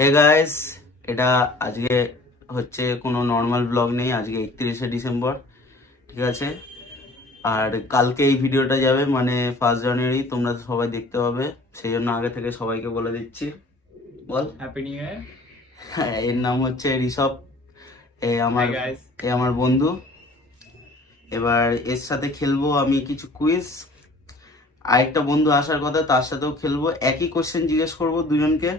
Hey guys, এটা আজকে হচ্ছে কোনো নর্মাল ব্লগ নেই। আজকে 31শে ডিসেম্বর, ঠিক আছে। আর কালকে এই ভিডিওটা যাবে, মানে 1 জানুয়ারি। তোমরা সবাই দেখতে পাবে, সেই জন্য আগে থেকে সবাইকে বলে দিচ্ছি। বল। Happy new year. হ্যাঁ, এর নাম হচ্ছে ঋষভ। এ আমার Hi guys. এ আমার বন্ধু। এবার এর সাথে খেলবো আমি কিছু কুইজ। আরেকটা বন্ধু আসার কথা, তার সাথেও খেলবো। একই কোশ্চেন জিজ্ঞেস করবো দুজনকে।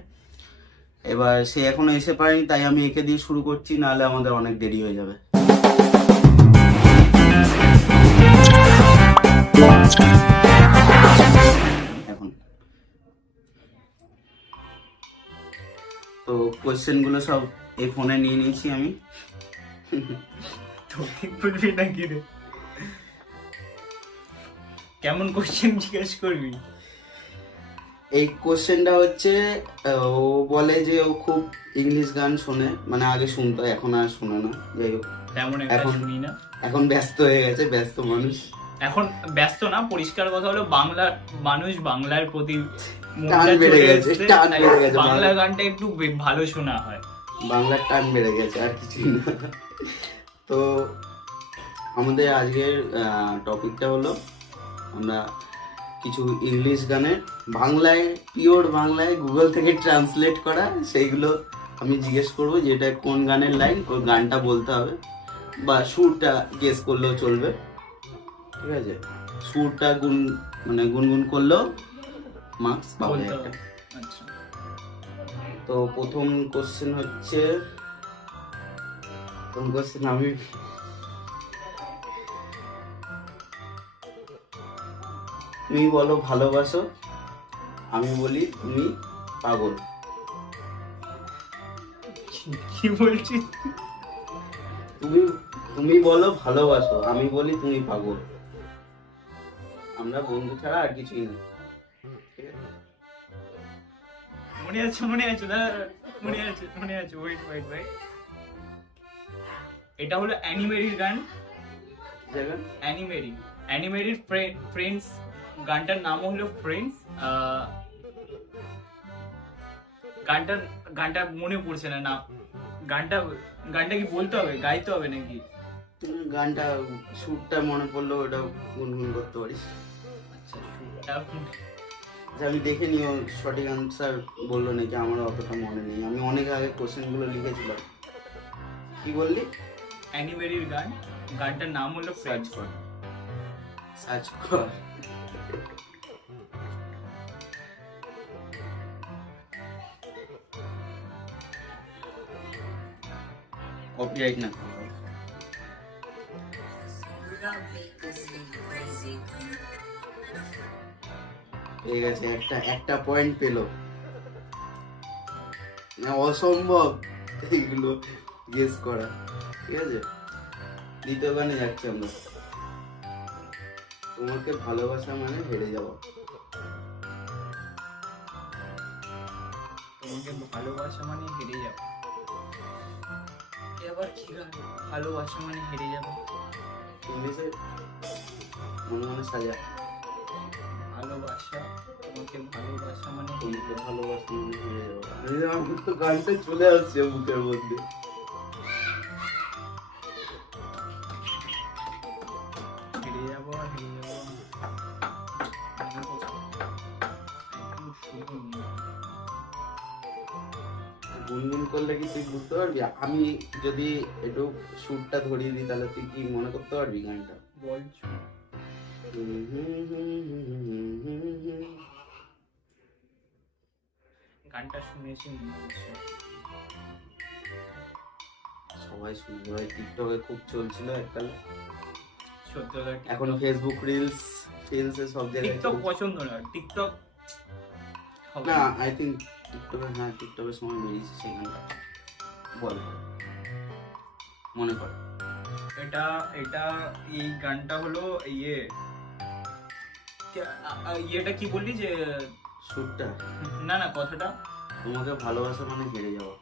এবার সে এখনো এসে পারেনি, তাই আমি একে দিয়ে শুরু করছি, নাহলে আমাদের অনেক দেরি হয়ে যাবে। এখন তো কোশ্চেন গুলো সব এই ফোনে নিয়ে নিয়েছি আমি। তোকে বলবি নাকি রে? কেমন কোশ্চেন জিজ্ঞেস করবি? এই কোশ্চেনটা হচ্ছে, ও বলে যে ও খুব ইংলিশ গান শোনে, মানে আগে শুনতো, এখন আর শোনে না। যাই হোক, তেমন একটা এখন শুনি না। এখন ব্যস্ত হয়ে গেছে, ব্যস্ত মানুষ। এখন ব্যস্ত না, পরিষ্কার কথা হলো বাংলার মানুষ বাংলার প্রতি টান মনটা বেড়ে চলে গেছে, এসেছে, টান তাই বেড়ে গেছে। বাংলা গানটা একটু ভালো শোনা হয়। বাংলার টান বেড়ে গেছে, আর কিছুই না। তো আমাদের আজকের টপিকটা হলো, আমরা কিছু ইংলিশ গানের বাংলায়, পিওর বাংলায় গুগল থেকে ট্রান্সলেট করা, সেইগুলো আমি জিজ্ঞেস করবো, যেটা কোন গানের লাইন, ওই গানটা বলতে হবে, বা সুরটা গেস করলেও চলবে, ঠিক আছে। সুরটা মানে গুনগুন করলেও মার্কস পাবে বলতে একটা। হবে। আচ্ছা, তো প্রথম কোশ্চেন হচ্ছে, আমি তুমি বলো ভালোবাসো, আমি বলি তুমি পাগল। কি বলছিস? তুমি তুমি বলো ভালোবাসো, আমি বলি তুমি পাগল। আমরা বন্ধু ছাড়া আর কিছুই না, ঠিক আছে? মনে আছে, মনে আছে, মনে আছে। ওয়েট। এটা হলো অ্যানিমেরির গান। দেখেন, অ্যানিমেরির ফ্রেন্ডস গানটার নাম হলো ফ্রেন্ডস। গানটা মনে পড়ছে না। গানটা কি বলতে হবে, গাইতে হবে নাকি? তুমি গানটা সুরটা মনে পড়লো, ওটা গুনগুন করতে পারিস। আচ্ছা, সুরটা যে আমি দেখে নিও সঠিক আনসার বললো নাকি, আমার অতটা মনে নেই। আমি অনেক আগে কোশ্চেন গুলো লিখেছিলাম। কি বললি? অ্যানিমেরির গানটার নাম হলো সার্চ ফ্রেন্ডস। কর, সার্চ কর। কপিরাইট না। পেয়ে গেছে, একটা পয়েন্ট পেলো। না, অসম্ভব এইগুলো গেস করা, ঠিক আছে। দ্বিতীয় গানে যাচ্ছি আমরা। তোমাকে ভালোবাসা মানে হেরে যাওয়া। তোমাকে ভালোবাসা মানে হেরে যাবো। এবার কি গান? ভালোবাসা মানে হেরে যাবো। ইংলিশে মনে মনে সাজা। ভালোবাসা, তোমাকে ভালোবাসা মানে তোমাকে ভালোবাসা মানে হেরে যাওয়া। আমার তো গানটা চলে আসছে মুখের মধ্যে। হেরে যাবো আর হেরে যাবো। গুনগুন করলে কি তুই বুঝতে পারবি? আমি যদি একটু সুরটা ধরিয়ে দিই, তাহলে তুই কি মনে করতে পারবি গানটা? বলছো গানটা শুনেছি মনে হচ্ছে। সবাই শুনবে ভাই, টিকটকে খুব চলছিল এককালে। সত্যি কথা, এখন ফেসবুক রিলস সব জায়গায় টিকটক চলছে। পছন্দ না। টিকটক হবে না, না। আই থিঙ্ক টিকটকের সময় বেরিয়েছে সেই গানটা। বল, মনে কর। এটা এটা এই গানটা হলো ইয়েটা কি বললি যে? সুরটা, না, কথাটা তোমাকে ভালোবাসা মানে হেরে যাওয়া।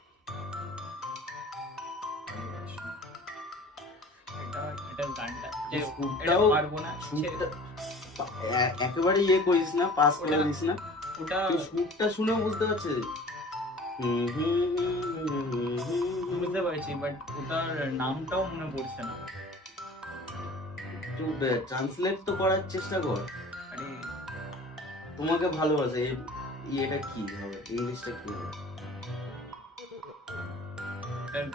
এটার গানটা যে এটা সুরটাও, পারবো না। সুরটা একেবারে ইয়ে করিস না, পাস করে ওটা- দিস না। ওটা তুই সুরটা শুনেও বুঝতে পারছিস? হুম হুম হুম হুম হুম হুম হুম। বুঝতে পারছি, বাট ওটার নামটাও মনে পড়ছে না। একটু ট্রান্সলেট তো করার চেষ্টা কর। আরে তোমাকে ভালোবাসে এটা কি হবে, ইংলিশটা কি হবে? এটার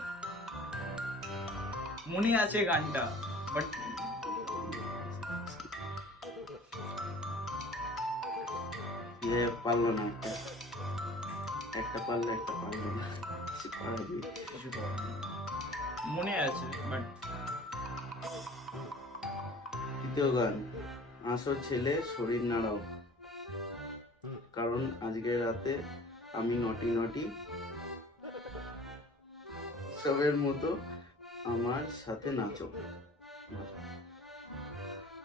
মনে আছে গানটা, বাট পারলো না, একটা পারলো একটা পারলো না, কিছু করার নেই। কিছু করার নেই। মনে আছে বাট তৃতীয় গান, আসো ছেলে শরীর নাড়াও, কারণ আজকে রাতে আমি নটি নটি সবের মতো আমার সাথে নাচো।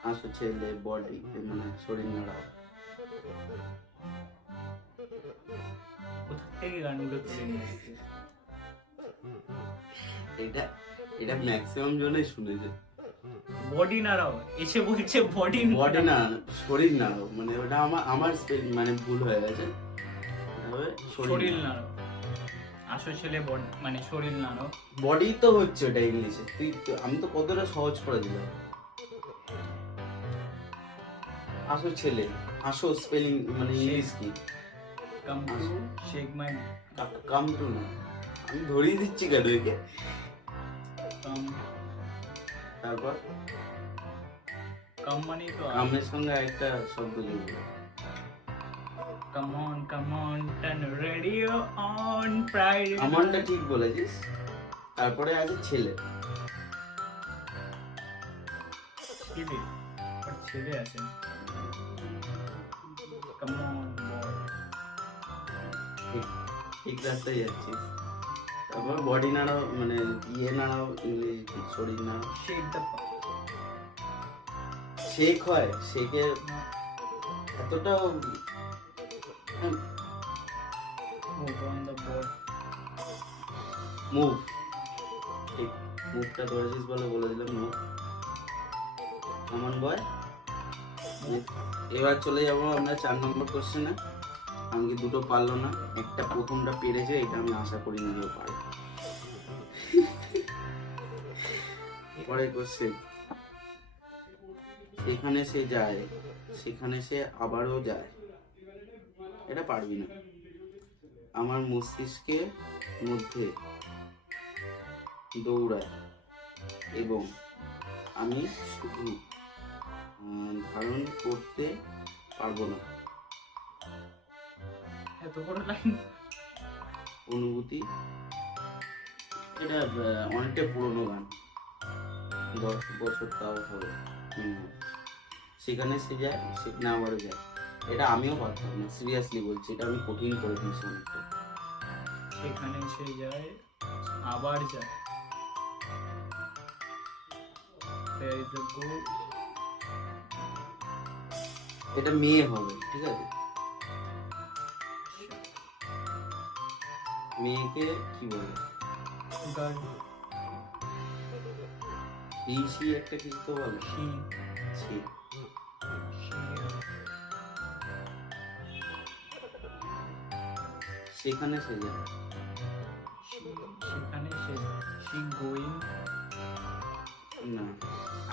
আসো ছেলে বডি মানে শরীর নাড়াও। কোথা থেকে গানগুলো তুলে নিয়ে এসেছিস? এটা এটা ম্যাক্সিমাম জনেই শুনেছে। বডি নাড়াও, এসে বলছে বডি বডি না, শরীর নাড়াও, মানে ওটা আমার স্পেলিং মানে ভুল হয়ে গেছে। এটা হবে শরীর নাড়াও। আসো ছেলে মানে শরীর নাড়াও। বডি তো হচ্ছে ওটা ইংলিশে, আমি তো কতটা সহজ করে দিলাম। আসো ছেলে, আসো স্পেলিং মানে ইংলিশ কি? Come to shake my come to না, আমি ধরিয়ে দিচ্ছি কেন একে? কাম, তারপর কাম মানে তো কামের সঙ্গে একটা শব্দ জুড়বে। Come on turn radio on Friday. আমারটা ঠিক বলেছিস। তারপরে আছে ছেলে, ছেলে, বাট ছেলে আছে। কাম অন বয়, ঠিক রাস্তায় যাচ্ছিস। তারপর বডি নাড়াও মানে নাড়াও ইংলিশ শরীর নাড়াও। শেক দ্য শেক হয়, শেকের এতটাও move on the boy. Move, ঠিক মুভটা ধরেছিস বলে বলে দিলাম মুভ। কেমন বয়। এবার চলে যাবো আমরা 4 নম্বর কোশ্চেনে। আমি দুটো পারলো না, একটা প্রথমটা পেরেছে, এটা আমি আশা করি নিজেও পারবো। পরে কোশ্চেন, সেখানে সে যায়, সেখানে সে আবারও যায়, এটা পারবি না। আমার মস্তিষ্কের মধ্যে দৌড়ায় এবং আমি শুধু ধারণ করতে পারবো না। এত বড় লাইন। অনুভূতি, এটা অনেকটা পুরোনো গান, 10 বছর তাও হবে। সেখানে সে যায়, সেখানে আবারও যায়, এটা আমিও পারতাম না, সিরিয়াসলি বলছি, এটা আমি কঠিন করে দিয়েছি অনেকটা। সেখানে সে যায় আবার যায়। There is a boat. এটা মেয়ে হবে, ঠিক আছে? মেয়েকে কি বলে? Girl. সি একটা কিছু তো বলে। She. সি, সেখানে সে যায়। সেখানে সে she going. না,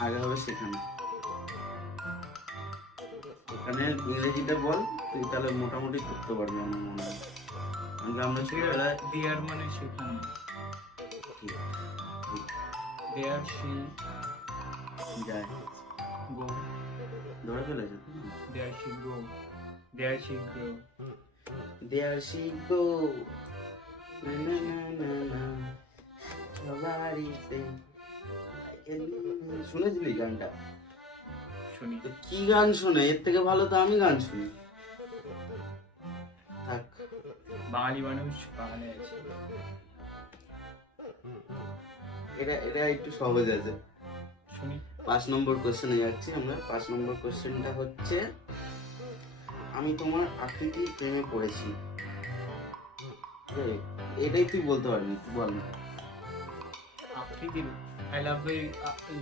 আগে হবে সেখানে। এখানে ইংরেজিটা বল, তুই তাহলে মোটামুটি করতে পারবি আমার মনে হয়। আমরা ছোটবেলায় There মানে সেখানে। ঠিক There she যায়, go. ধরে ফেলেছে তো? There she go. There she go. There she go, na na na na na, nobody say I can. শুনেছিলি গানটা? শুনি। তো কি গান শোনে, এর থেকে ভালো তো আমি গান শুনি। থাক, বাঙালি মানুষ বাঙালি আছে। এটা একটু সহজ আছে। শুনি। 5 নম্বর কোশ্চেনে যাচ্ছি আমরা। 5 নম্বর কোশ্চেনটা হচ্ছে, আমি তোমার আকৃতির প্রেমে পড়েছি। এটাই তুই বলতে পারবি, বল না। আকৃতির I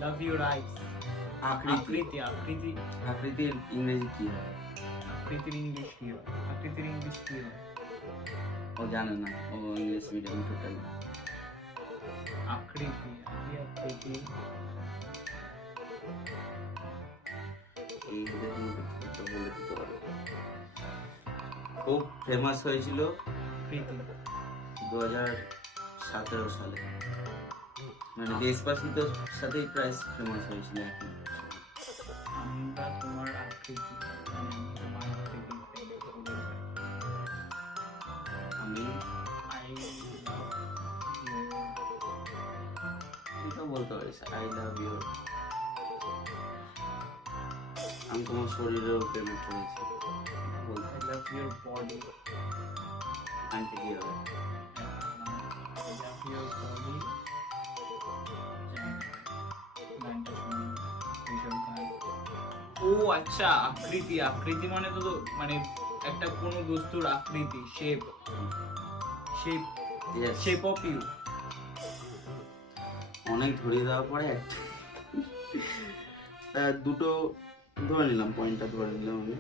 love your eyes. আকৃতি, আকৃতির ইংরেজি কি হয়? আকৃতির ইংলিশ কি হয়? আকৃতির ইংলিশ কি হয়? ও জানে না, ও ইংলিশ মিডিয়াম টোটাল। আকৃতি, আদি আকৃতি। বলে দিতে পারো। খুব ফেমাস হয়েছিল আকৃতি 2017 সালে, মানে দেশবাসীদের সাথেই প্রায় ফেমাস হয়েছিল এখন। আমরা তোমার আকৃতি, মানে আমি তোমার আকৃতি আমি আই লাভ ইউ। এটা বলতে পারিস, আই লাভ ইউ। আমি তোমার শরীরের প্রেমে পড়েছি, বলতে আই লাভ ইউর বডি। আনতে কি হবে? I love your body. গানটা শুনি, ভীষণ গান। ও আচ্ছা, আকৃতি, আকৃতি মানে তো মানে একটা কোনো বস্তুর আকৃতি, shape, shape, Yes. Shape of you. অনেক ধরিয়ে দেওয়ার পরে একটা দুটো ধরে নিলাম, পয়েন্টটা ধরে নিলাম আমি।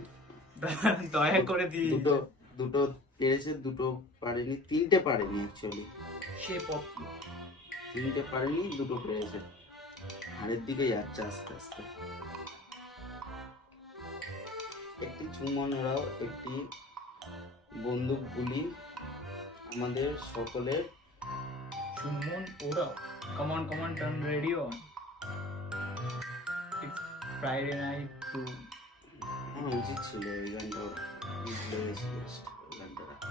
দয়া করে দিয়ে দুটো দুটো পেরেছে, দুটো পারেনি, তিনটে পারেনি অ্যাকচুয়ালি। Shape of you. তিনটে পারেনি, দুটো পেরেছে। হারের দিকে যাচ্ছে আস্তে আস্তে। একটি চুম্বন ওরাও, একটি বন্দুক গুলি আমাদের সকলের। চুম্বন ওরাও। Come on, come on, turn radio on. It's Friday night to আমার উচিত ছিল এই গানটা ভুলে গেছি just গানটা রাখতে।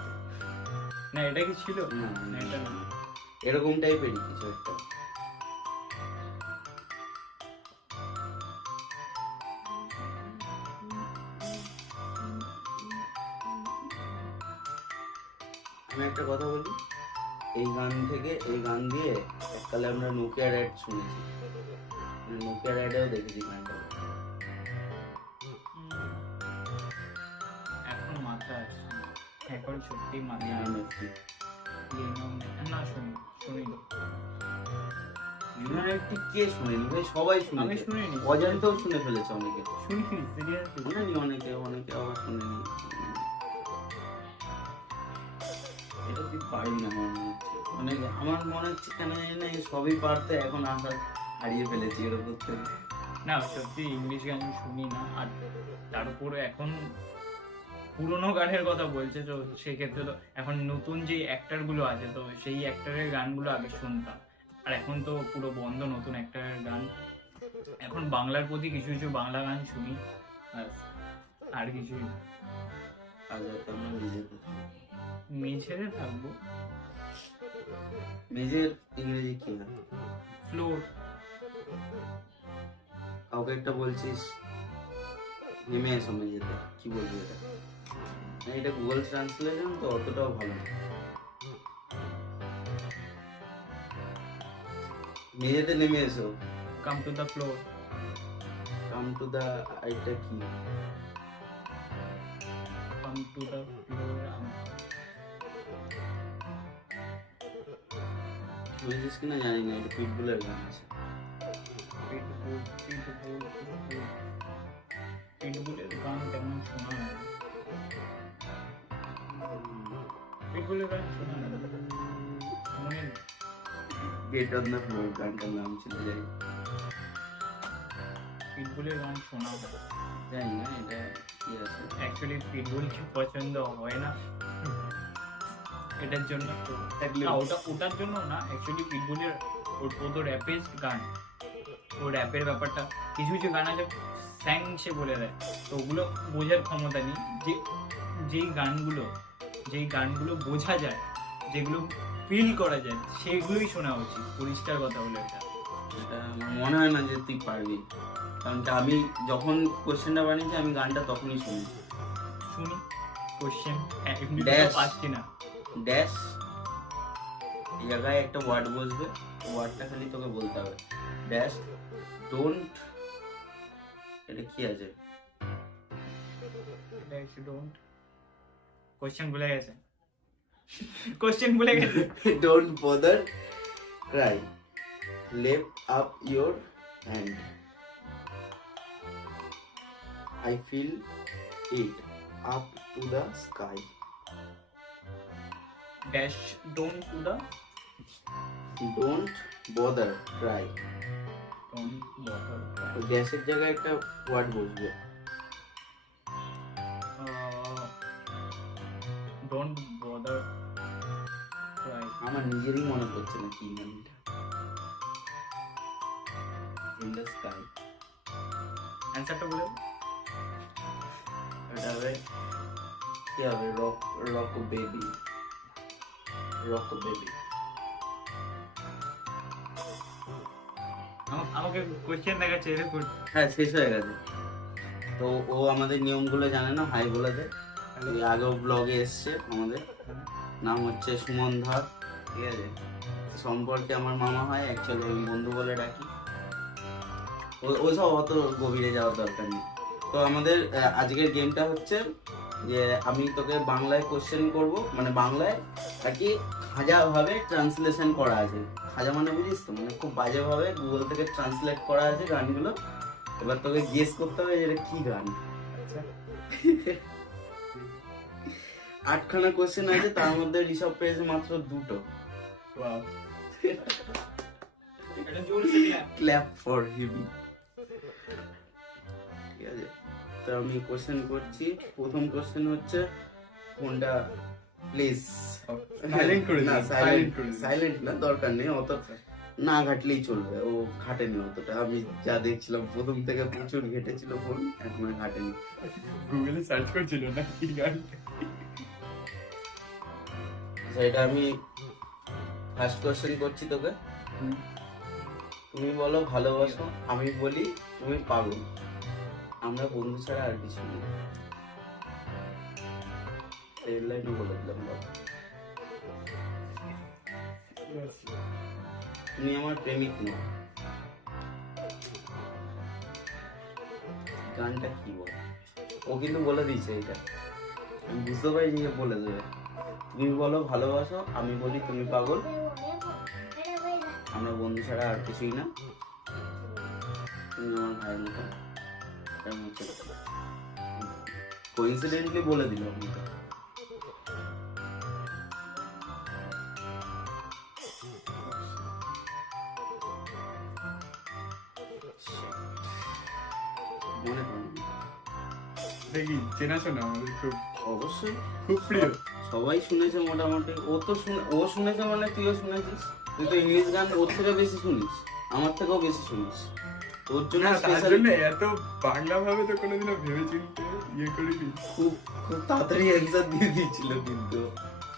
না, এটা কি ছিল? না, না, এটা না। এরকম টাইপেরই কিছু একটা। আমি একটা কথা বলি, এই গান থেকে, এই গান দিয়ে এককালে আমরা নোকিয়ার অ্যাড শুনেছি, নোকিয়ার অ্যাডেও দেখেছি গানটা। এখন মাথা আসছে না। এখন সত্যি মাথা ইউএনএফটি না, শুনি ইউএনএফটি কে শুনেনি ভাই? সবাই আমি শুনেছে, শুনিনি। অজান্তেও শুনে ফেলেছে অনেকে। শুনি সিরিয়াসলি। শুনেনি অনেকে, অনেকে আবার শুনেনি। এটা তুই পারবি না আমার মনে হচ্ছে, মানে আমার মনে হচ্ছে কেন জানি না, এই সবই পারতে এখন আশা হারিয়ে ফেলেছি এর উপর থেকে। না, সত্যি ইংলিশ গান আমি শুনি না। আর তার উপরে এখন পুরোনো গানের কথা বলছে, তো সেক্ষেত্রে তো এখন নতুন যে অ্যাক্টর গুলো আছে, তো সেই অ্যাক্টরের গানগুলো আগে শুনতাম। আর এখন তো পুরো বন্ধ নতুন অ্যাক্টরের গান। এখন বাংলার প্রতি কিছু কিছু বাংলা গান শুনি, আর কিছুই না। আজ হয়তো আমরা নিজেদের মেঝেতে থাকবো। মেজের ইংরেজি কি হয়? ফ্লোর। কাউকে একটা বলছিস নেমে এসো মেঝেতে, কি বলবি এটা? না, এটা গুগল ট্রান্সলেশন তো অতটাও ভালো না। মেঝেতে নেমে এসো, come to the floor. Come to the, এটা কি? Come to the floor. শুনেছিস কিনা জানি না, এটা পিটবুলের গান আছে। পিটবুলের গান তেমন শোনা হয় না। পিটবুলের গান শোনা হয় না। মনে নেই। গেট অন দ্য ফ্লোর গানটার নাম ছিল, যাই পিটবুলের গান শোনা হয়। জানি না এটা কি আছে। অ্যাকচুয়ালি পিটবুল কি পছন্দ হয় না এটার জন্য থাকলে না, ওটার জন্য না। অ্যাকচুয়ালি পিটবুলের ও তো র্যাপের গান, ও র্যাপের ব্যাপারটা কিছু কিছু গান আছে স্যাং সে বলে দেয়, তো ওগুলো বোঝার ক্ষমতা নেই। যেই গানগুলো বোঝা যায়, যেগুলো ফিল করা যায়, সেগুলোই শোনা উচিত। পরিষ্কার কথা হলো এটা। এটা আমার মনে হয় না যে তুই পারবি, কারণ কি আমি যখন কোশ্চেনটা বানিয়েছি আমি গানটা তখনই শুনেছি। শুনি কোশ্চেন, এমনি Dash. পাচ্ছি না। ড্যাশ, এই জায়গায় একটা ওয়ার্ড বসবে, ওয়ার্ডটা খালি তোকে বলতে হবে। ড্যাশ ডোন্ট, এটা কি আছে? কোশ্চেন ভুলে গেছে। কোশ্চেন ভুলে গেছে। Don't bother cry, lift up your hand, I feel it up to the sky. Dash don't to the don't bother try. Don't bother ড্যাশের জায়গায় একটা ওয়ার্ড বসবে। Don't bother try. আমার নিজেরই মনে পড়ছে না কি গানটা। In the sky. অ্যান্সারটা বলে দাও। এটা হবে কি হবে? Rock rock baby, rock baby. আমাকে কোশ্চেন দেখাচ্ছে এটা হ্যাঁ শেষ হয়ে গেছে। তো ও আমাদের নিয়মগুলো জানে না, হাই বলে দেয়। এই আগেও ব্লগে এসছে আমাদের, নাম হচ্ছে সুমন ধর, ঠিক আছে? সম্পর্কে আমার মামা হয়, অ্যাকচুয়ালি আমি বন্ধু বলে ডাকি। ওসব অত গভীরে যাওয়ার দরকার নেই। তো আমাদের আজকের গেমটা হচ্ছে যে আমি তোকে বাংলায় কোশ্চেন করব, মানে বাংলায় আর কি খাজাভাবে ট্রান্সলেশন করা আছে। খাজা মানে বুঝিস তো, মানে খুব বাজেভাবে গুগল থেকে ট্রান্সলেট করা আছে গানগুলো। এবার তোকে গেস করতে হবে যে এটা কি গান। আচ্ছা 8খানা কোশ্চেন আছে, তার মধ্যে ঋষভ পেয়েছে মাত্র 2টো। ওয়াও এটা জোরসে দিলা। Clap for him. ঠিক আছে, তো আমি কোশ্চেন করছি। প্রথম কোশ্চেন হচ্ছে কোনটা, প্লিজ সাইলেন্ট করে না, দিন, সাইলেন্ট করে দিন। সাইলেন্ট না, দরকার নেই অত, না ঘাটলেই চলবে। ও ঘাটেনি অতটা, আমি যা দেখছিলাম প্রথম থেকে প্রচুর ঘেটেছিল ফোন, এখন আর ঘাটেনি। গুগলে সার্চ করছিল না কি গান। সেটা আমি ফার্স্ট কোশ্চেন করছি তোকে। তুমি বলো ভালোবাসো, আমি বলি তুমি পাগল, আমরা বন্ধু ছাড়া আর কিছু নেই। এই লাইনও বলে দিলাম। বল, তুমি আমার প্রেমিক নও। গানটা কি বল? ও কিন্তু বলে দিয়েছে এটা, আমি বুঝতে পারিনি যে বলে দেবে। তুমি বলো ভালোবাসো, আমি বলি তুমি পাগল, আমরা বন্ধু ছাড়া আর কিছুই না, তুমি আমার ভাইয়ের মতো। কোইন্সিডেন্টলি বলে দিল আমি তো। মনে পড়ে না। দেখি চেনা শোনা আমাদের খুব অবশ্যই খুব প্রিয়। সবাই শুনেছে মোটামুটি। ও তো ও শুনেছে মানে তুইও শুনেছিস। তুই তো ইংলিশ গান ওর থেকে বেশি শুনিস, আমার থেকেও বেশি শুনিস। তোর জন্য তার special জন্য এত বাংলা ভাবে তো কোনোদিনও ভেবে চিন্তে ইয়ে করিনি। খুব খুব তাড়াতাড়ি অ্যান্সার দিয়ে দিয়েছিল কিন্তু।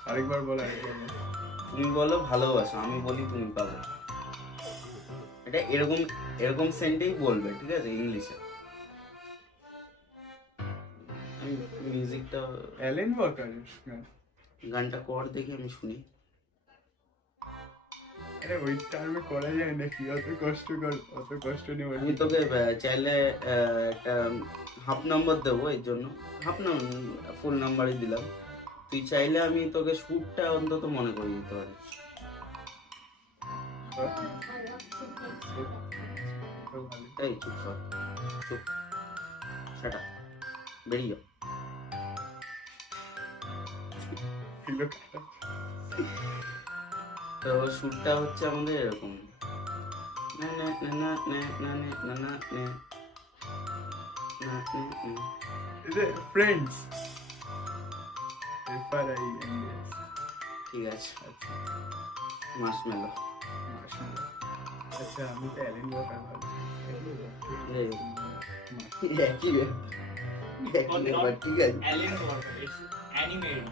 আরেকবার বল, আরেকবার বল। তুমি বলো ভালোবাসো, আমি বলি তুমি পাগল। এটা এরকম এরকম সেন্টেই বলবে, ঠিক আছে, ইংলিশে। আমি মিউজিকটা, অ্যালেন ওয়াকারের গান। গানটা কর দেখি আমি শুনি। আরে ওই টাইমে করা যায় নাকি? অত কষ্ট নেওয়া। আমি তোকে চাইলে একটা হাফ নাম্বার দেবো, এর জন্য হাফ না ফুল নাম্বারই দিলাম। তুই চাইলে আমি তোকে সুরটা অন্তত মনে করে দিতে পারি। এই চুপ কর, চুপ, সেটা বেরিয়ে যাও। তো সুরটা হচ্ছে আমাদের এরকম, না না না না না না না না না না না না। ফ্রেন্ডস। ঠিক আছে, মার্শমেলো। আচ্ছা আমি তো অ্যালেন ওয়াকার ভাবছি। একই ব্যাপার, ঠিক আছে। Alan Walker. It's animated.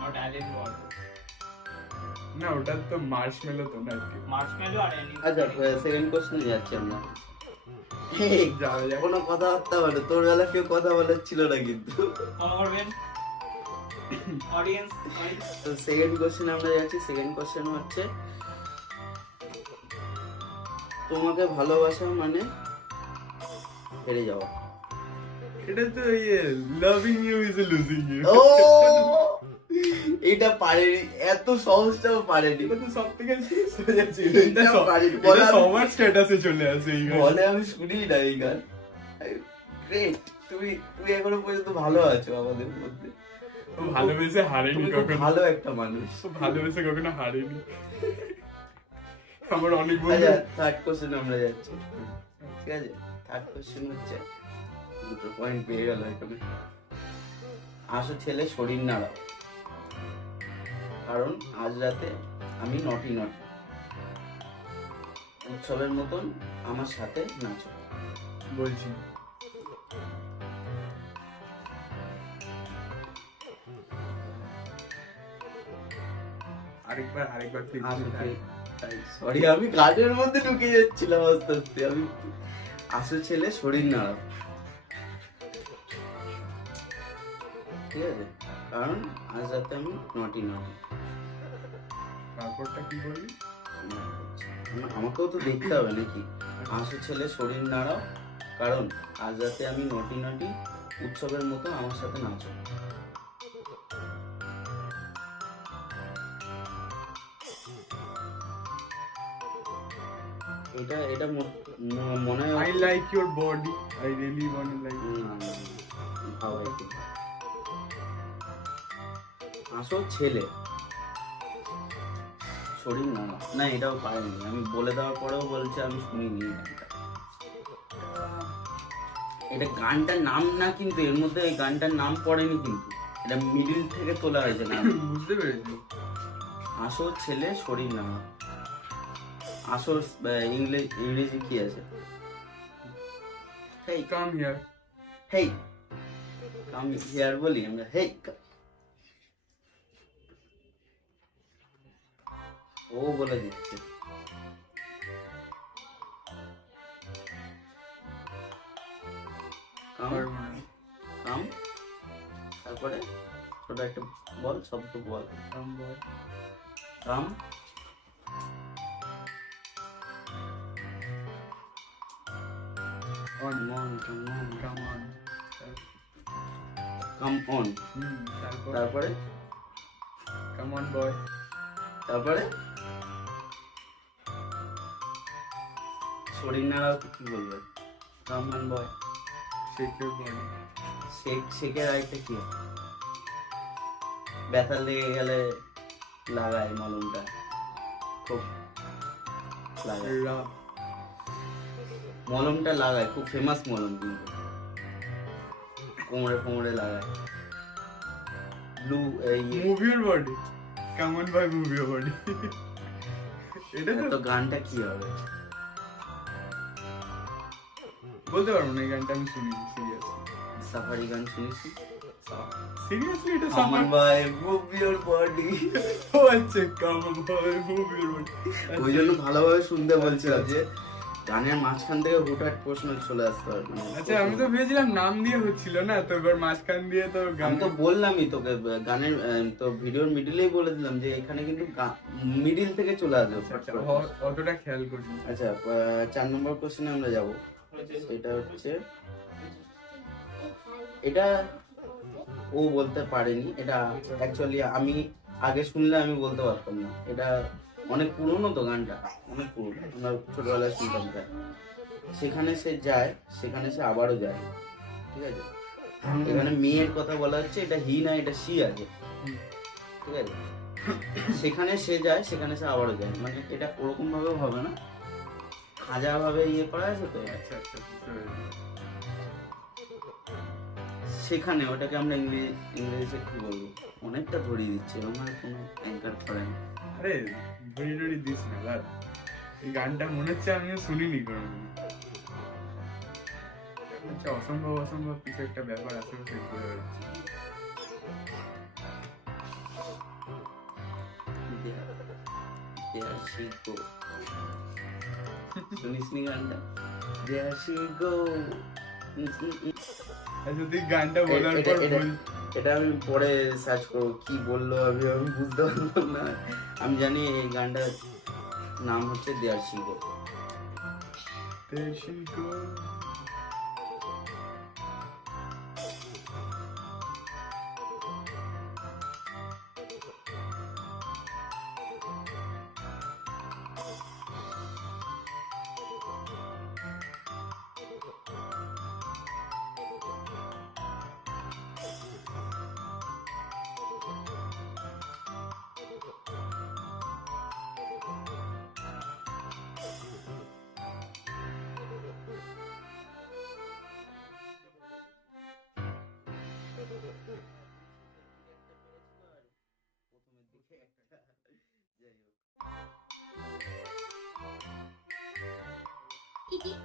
Not Alan Walker. না ওটা তো মার্শমেলো তো না। মার্শমেলো আর অ্যানিমেটেড। আচ্ছা সেকেন্ড কোশ্চেনে যাচ্ছি আমরা। যাও যাও। কোনো কথাবার্তা বলে, তোর বেলা কেউ কথা বলার ছিল না কিন্তু। মনে করবেন অডিয়েন্স। তো সেকেন্ড কোশ্চেন আমরা যাচ্ছি। সেকেন্ড কোশ্চেন হচ্ছে তোমাকে ভালোবাসা মানে হেরে যাওয়া। এটা তো ইয়ে loving you is losing you. ও এটা পারেনি, এত সহজটাও পারেনি। এটা তো সবথেকে সোজা ছিল। এটা পারেনি। এটা সবার স্ট্যাটাসে চলে আসে এই গান। বলে আমি শুনি না এই গান। গ্রেট, তুমি এখনো পর্যন্ত ভালো আছো আমাদের মধ্যে। ও ভালোবেসে হারেনি তুমি খুব কখনো, ভালো একটা মানুষ। ও ভালোবেসে কখনো হারেনি। আমার অনেক বন্ধু। আচ্ছা, থার্ড কোশ্চেন আমরা যাচ্ছি, ঠিক আছে? থার্ড কোশ্চেন হচ্ছে, দুটো পয়েন্ট পেয়ে গেল এখানে। আসো ছেলে শরীর নাড়াও, কারণ আজ রাতে আমি নটি নটি, উৎসবের মতন আমার সাথে নাচো। বলছি আরেকবার please। সরি, আমি গানের মধ্যে ঢুকে যাচ্ছিলাম আস্তে আস্তে। আমি আসো ছেলে শরীর নাড়াও, ঠিক আছে, কারণ আজ রাতে আমি নটি নটি। তারপরটা কি বললি? আমাকেও তো দেখতে হবে নাকি? আসো ছেলে শরীর নাড়াও, কারণ আজ রাতে আমি নটি নটি, উৎসবের মতো আমার সাথে নাচো। এটা এটা মনে হয় I like your body, I really want to like you. ভালো একটু। আসো ছেলে শরীর নাড়াও, না এটাও পারেনি, আমি বলে দেওয়ার পরেও বলছে আমি শুনিনি এই গানটা। এটা গানটার নাম না, কিন্তু এর মধ্যে এই গানটার নাম পড়েনি, কিন্তু এটা মিডিল থেকে তোলা হয়েছে না। বুঝতে পেরেছি। আসো ছেলে শরীর নাড়াও, আসো ইংরেজি কি আছে? Hey Come here. Hey come here বলি আমরা, হেই। ও বলে দিচ্ছে। পারবো না। কাম, তারপরে ছোট একটা বল, শব্দ বল। Come boy. Come, On. মন, Come on. কাম অন, তারপরে Come on boy. তারপরে শরীর নাড়াও কি বলবে? Come on boy. Shake your body. শেখের আরেকটা কি? ব্যথা লেগে গেলে লাগায় মলমটা, খুব লাগায়, Rub. মলমটা লাগায়, খুব ফেমাস মলম, কিন্তু কোমরে কোমরে লাগায়। ব্লু এই Move your body. Come on boy, move your body. এটা তো গানটা কি হবে? বলতে পারবো না, এই গানটা আমি শুনিনি সিরিয়াসলি। সাফারি গান শুনিস? সিরিয়াসলি এটা কাম অন সামান বয় মুভ ইওর বডি। ও আচ্ছা, come on boy move your body. ওই জন্য ভালোভাবে শুনতে বলছিলাম যে গানের মাঝখান থেকে হুটহাট প্রশ্ন চলে আসতে হবে। আচ্ছা, আমি তো ভেবেছিলাম নাম দিয়ে হচ্ছিল না, তো এবার মাঝখান দিয়ে তো গান। আমি তো বললামই তোকে গানের তো ভিডিওর মিডিলেই বলে দিলাম যে এখানে কিন্তু মিডিল থেকে চলে আসবে। আচ্ছা, অতটা খেয়াল করিনি। আচ্ছা, 4 নম্বর কোশ্চেনে আমরা যাব। এটা হচ্ছে, এটা ও বলতে পারেনি, এটা অ্যাকচুয়ালি আমি আগে শুনলে আমি বলতে পারতাম না। এটা অনেক পুরনো তো, গানটা অনেক পুরনো, আমরা ছোটবেলায় শুনতাম। তাই সেখানে সে যায়, সেখানে সে আবারও যায়, ঠিক আছে? এখানে মেয়ের কথা বলা হচ্ছে, এটা হি না, এটা সি আছে, ঠিক আছে? সেখানে সে যায়, সেখানে সে আবারও যায়, মানে এটা ওরকম ভাবে হবে না, খাজা ভাবে ইয়ে করা আছে তো। আচ্ছা আচ্ছা, বুঝতে পেরেছি। সেখানে ওটাকে আমরা ইংরেজিতে কি বলবো? অনেকটা ধরিয়ে দিচ্ছে, এবং আর কোনো অ্যাঙ্কার করে না। আরে ধরি ধরি দিস না দাদা, এই গানটা মনে হচ্ছে আমিও শুনিনি কোনোদিন। আচ্ছা, অসম্ভব অসম্ভব কিছু একটা ব্যাপার আশেপাশে ঘুরে বেড়াচ্ছে। There she go. শুনিসনি গানটা? There she go. আচ্ছা, তুই গানটা বলার পর বল। এটা আমি পরে সার্চ করবো, কি বললো আমি বুঝতে পারলাম না। আমি জানি এই গানটার নাম হচ্ছে there she go. There she go.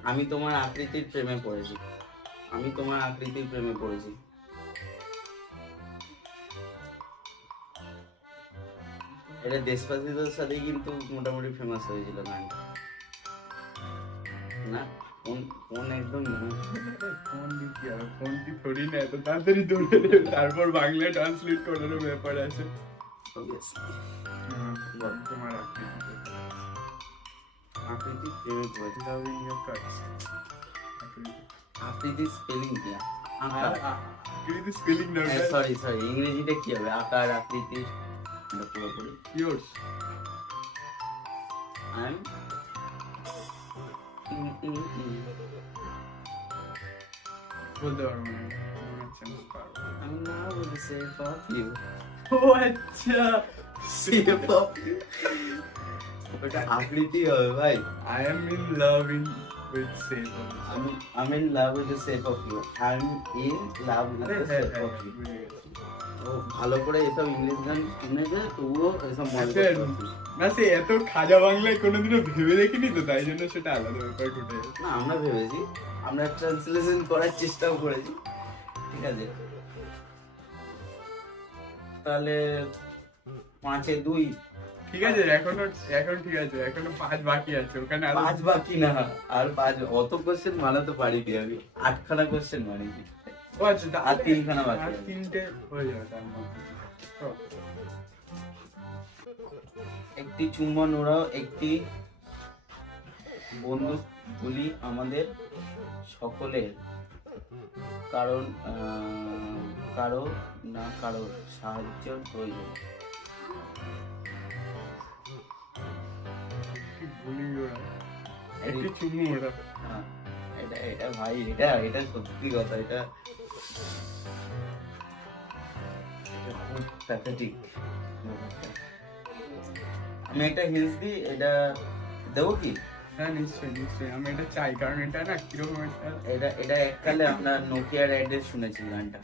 আমি তোমার আকৃতির প্রেমে পড়েছি। আমি তোমার আকৃতির প্রেমে পড়েছি। এটা ডেসপাসিতোর সাথে কিন্তু মোটামুটি ফেমাস হয়েছিল গানটা না? কোন একদম না। ফোনটি থোড়ি না এত তাড়াতাড়ি ধরে নেবে, তারপর বাংলা ট্রান্সলেট করারও ব্যাপার আছে। Obviously. তোমার আকৃতির প্রেমে পড়েছি। Loving your Katz. আকৃতির স্পেলিং কি? আকৃতি স্পেলিং না, সরি ইংরেজিতে কি হবে? আকার আকৃতির পুরোপুরি ইয়োর্স। I'm বলতে পারবো না, মনে হচ্ছে আমি পারবো। I'm in love with the shape of you. ও আচ্ছা, Shape of you. ওটা আকৃতি হবে ভাই। I am in love with shape of you. I'm in love with the shape of you. I'm in love with the shape of you. ও ভালো করে এসব English গান শুনেছে, তবুও এসব মনে করতে পারছি। না, সে এত খাজা বাংলায় কোনোদিনও ভেবে দেখিনি তো, তাই জন্য সেটা আলাদা ব্যাপার ঘটে গেছে। না, আমরা ভেবেছি, আমরা ট্রান্সলেশন করার চেষ্টাও করেছি, ঠিক আছে। তাহলে 5-2। ঠিক আছে, এখন ঠিক আছে, এখনো 5 বাকি আছে, ওখানে আরো 5 বাকি না, আর 5 অত কোশ্চেন বানাতে পারিনি আমি, 8খানা কোশ্চেন বানিয়েছি, ও আচ্ছা, আর 3খানা বাকি আর আছে। 3টে হয়ে যাবে তার মধ্যে। চল। একটি চুম্বন ওরাও, একটি বন্দুক গুলি আমাদের সকলের, কারণ কারো না কারো সাহায্যের প্রয়োজন। কি বলি ওরা, একটি চুমু ওরা। হ্যাঁ, এটা ভাই, এটা সত্যি কথা, এটা খুব প্যাথেটিক। আমি একটা হিন্স দিই, এটা দেবো কি? হ্যাঁ, নিশ্চয়ই আমি এটা চাই, কারণ এটা না কিরকম একটা, এটা এককালে আমরা নোকিয়ার অ্যাডে শুনেছি গানটা।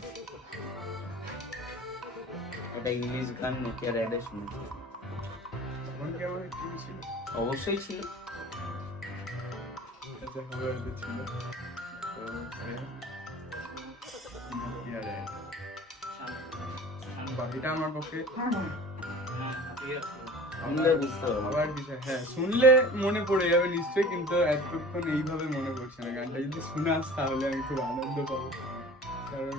এটা ইংলিশ গান, নোকিয়ার অ্যাডে শুনেছি। তখন কেমন কি ছিল, অবশ্যই ছিল। আচ্ছা হবে হয়তো ছিল। তো কি আর বাকিটা আমার পক্ষে শুনলে বুঝতে পারবো। আবার কিছু, হ্যাঁ শুনলে মনে পড়ে যাবে নিশ্চয়ই, কিন্তু এতক্ষণ এইভাবে মনে পড়ছে না। গানটা যদি শোনাস তাহলে আমি খুব আনন্দ পাবো, কারণ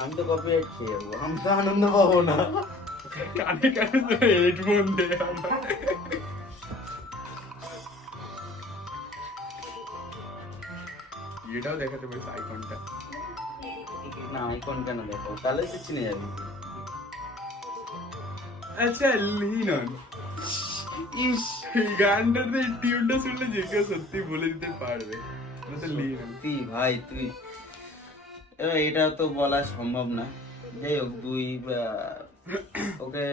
আমি তো কপিরাইট খেয়ে যাবো, আমি তো আনন্দ পাবো না। কানে কানে তো হেডফোন দে আমার। এটাও দেখাতে পারিস আইকনটা। না, আইকন কেন দেখো, তাহলে তো চিনে যাবে। আচ্ছা, লিনন, ইস, এই গানটাতে টিউনটা শুনলে যে কেউ সত্যি বলে দিতে পারবে। লিনন তুই ভাই, তুই এবার এটা তো বলা সম্ভব না। যাই হোক, ওকে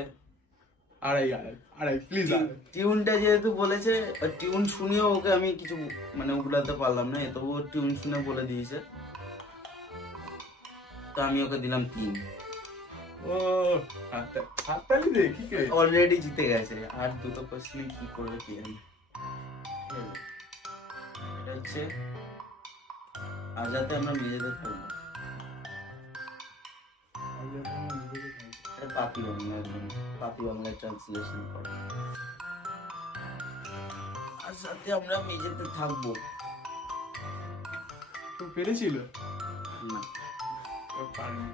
আড়াই প্লিজ। টিউনটা যেহেতু বলেছে, টিউন শুনেও ওকে আমি কিছু মানে উগলাতে পারলাম না, তবুও টিউন শুনে বলে দিয়েছে, তো আমি ওকে দিলাম 3। ও হাততালি দে, কি কে অলরেডি জিতে গেছে, আর দুটো কোশ্চেন কি করবে কি জানি। এটা হচ্ছে আর যাতে আমরা মেজেদের থাকবো, এটা পাতি বাংলা, একদম পাতি বাংলায় ট্রান্সলেশন করা। আর সাথে আমরা মেজেতে থাকবো তো পেরেছিল না। ও পারেনি।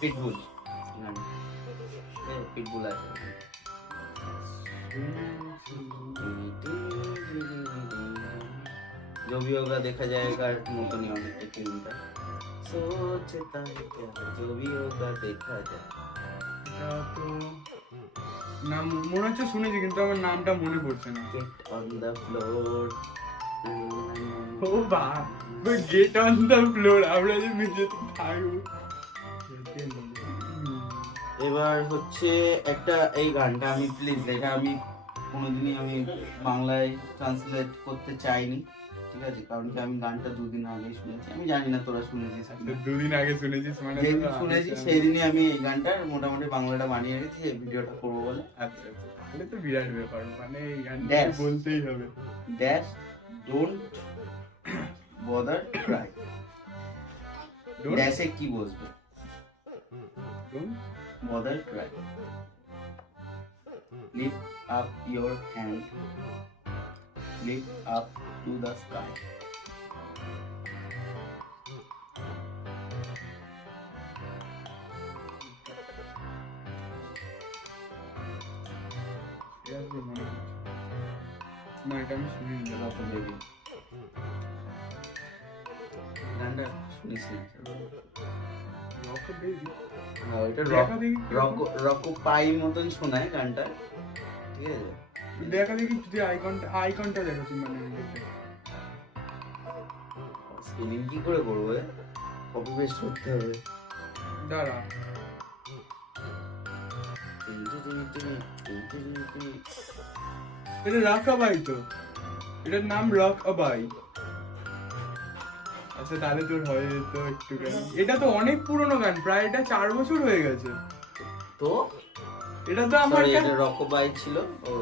পিটবুল, পিটবুল আছে। जो भी होगा देखा जाएगा মতনই অনেকটা টিউনটা, সোচতা है क्या जो भी होगा देखा जाए। এটা তো নাম মনে হচ্ছে শুনেছি, কিন্তু আমার নামটা মনে পড়ছে না। Get on the floor. ও বা, গেট অন দ্য ফ্লোর, আমরা যে মেঝেতে থাকবো। এবার হচ্ছে একটা, এই গানটা আমি প্লিজ, এটা আমি কোনোদিনই আমি বাংলায় ট্রান্সলেট করতে চাইনি, ঠিক আছে, কারণ কি আমি গানটা 2 দিন আগেই শুনেছি, আমি জানি না তোরা শুনেছিস কি না। 2 দিন আগে শুনেছিস মানে যেদিন তো শুনেছি সেই দিনই আমি এই গানটার মোটামুটি বাংলাটা বানিয়ে রেখেছি এই ভিডিওটা করবো বলে। আচ্ছা আচ্ছা, তাহলে তো বিরাট ব্যাপার, মানে এই গানটা Dance. বলতেই হবে। Dash don't bother try. Don't- ড্যাশে কি বসবে? don't bother try. Lift up your hand. Lift up to the sky. এটা তো মনে হচ্ছে। না, এটা আমি শুনিনি। Rock a baby. গানটা শুনিস না? Rock a baby? হ্যাঁ, ওইটা দেখা দেখি রকো পাই মতন শোনায় গানটা, ঠিক আছে? দেখা দেখি যদি আইকনটা দেখাচ্ছি মানে স্পেলিং কি করে করবো? কপি পেস্ট করতে হবে। দাঁড়া, এটা রাকাবাই তো, এটার নাম রাকাবাই। আচ্ছা তাহলে তোর হয়ে যেত একটুখানি। এটা তো অনেক পুরনো গান, প্রায় এটা 4 বছর হয়ে গেছে। তো এটা তো আমার sorry, কাছে- এটা রকো বাই ছিল। ও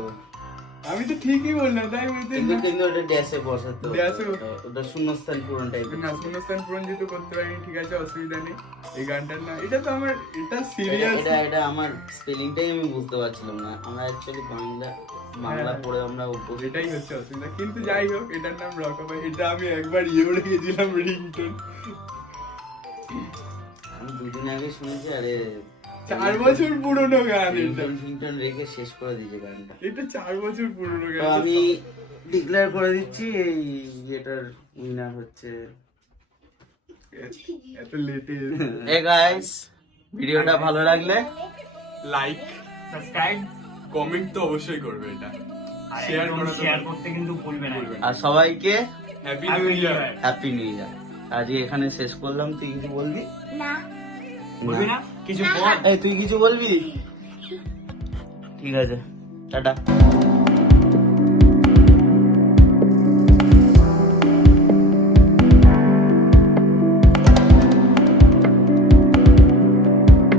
আমি তো ঠিকই বললাম, তাই বলতে কিন্তু ওটা ড্যাশে বসাতে হবে। ড্যাশে- ওটা শূন্যস্থান পূরণ টাইপের। না, শূন্যস্থান পূরণ যেহেতু করতে পারিনি, ঠিক আছে, অসুবিধা নেই। এই গানটার না, এটা তো আমার, এটা সিরিয়াস। এটা আমার স্পেলিংটাই আমি বুঝতে পারছিলাম না। আমরা অ্যাকচুয়ালি বাংলা হ্যাঁ। পড়ে আমরা অভ্যস্ত। এটাই হচ্ছে অসুবিধা, কিন্তু যাই হোক, এটার নাম রকাবাই। এটা আমি একবার ইয়ে রেখেছিলাম রিংটোন। আমি 2 দিন আগে শুনেছি, আরে 4 বছর পুরনো গান এটা। রিংটন রেখে শেষ করে দিয়েছে গানটা। এটা 4 বছর পুরনো তো গান। আমি ডিক্লেয়ার করে দিচ্ছি এই এটার উইনার হচ্ছে এত লেটে এ গাইস। ভিডিওটা ভালো লাগলে লাইক, সাবস্ক্রাইব কমেন্ট তো অবশ্যই করবে, এটা আর শেয়ার শেয়ার করতে কিন্তু ভুলবে না। আর সবাইকে হ্যাপি নিউ ইয়ার। হ্যাপি নিউ ইয়ার। আজকে এখানে শেষ করলাম। তুই কিছু বলবি? বলবি না কিছু বল। এই তুই কিছু বলবি? ঠিক আছে, টাটা।